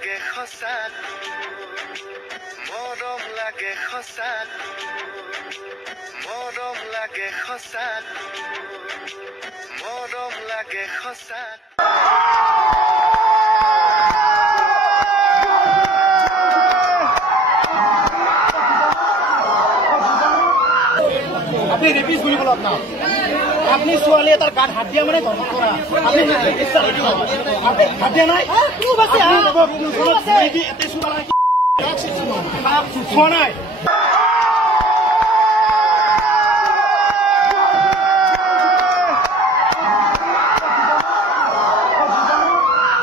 লাগে খসাক মৰম লাগে খসাক মৰম লাগে খসাক মৰম লাগে খসাক আপনি ৰেপিস গুলি বলো আপনাৰ আপনি ছোৱালী এটাৰ গাত হাত দিয়া মানে ধমক কৰা আপনি হাত দিয়া নাই নাই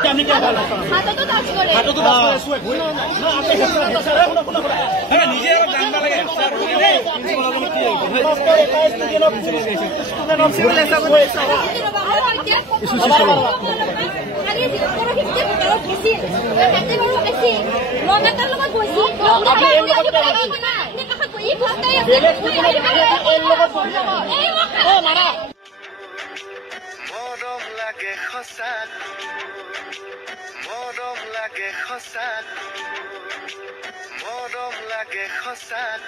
আপনি কে বলেন হাতটো টাচ করে হাতটো টাচ করে শুয়ে ভুল না আপনি নিজে আর জানবা লাগে মৰম লাগে খসাক মৰম লাগে খসাক মৰম লাগে খসাক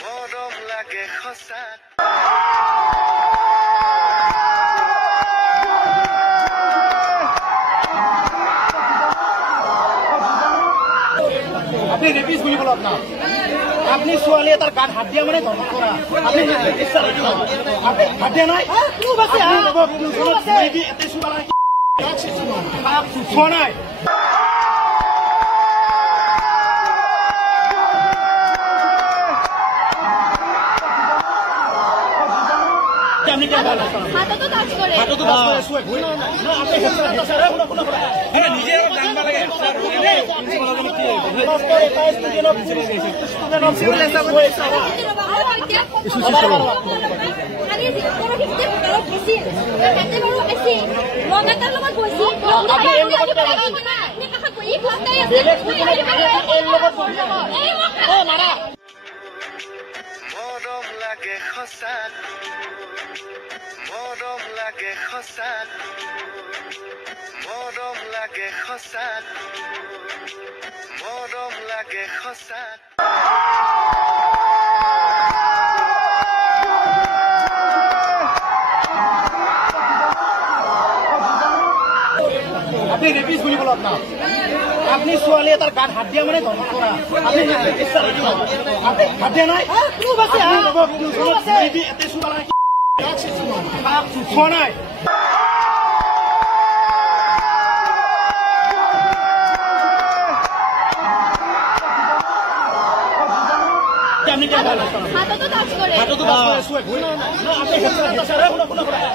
মৰম লাগে খসাক আপনি ৰেপিস গুলি বলো আপনাৰ আপনি ছোৱালী এটাৰ গাত হাত দিয়া মানে ধমক কৰা আপনি হাত দিয়া নাই নাই আপনি কে বলেন হাতটো টাচ করে শুয়ে ভুল না আপনি নিজে আর জানবা লাগে মৰম লাগে খসাক মৰম লাগে খসাক মৰম লাগে খসাক মৰম লাগে খসাক আপনি ৰেপিস গুলি বলো আপনাৰ আপনি ছোৱালী এটাৰ গাত হাত দিয়া মানে ধমক কৰা আপনি হাত দিয়া নাই নাই আপনি কে বলেন হাতটো টাচ করে শুয়ে ভুল না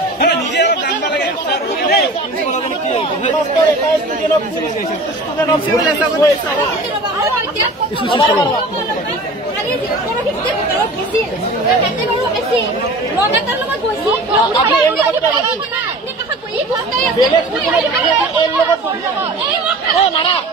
আপনি নিজে আর জানবা লাগে মৰম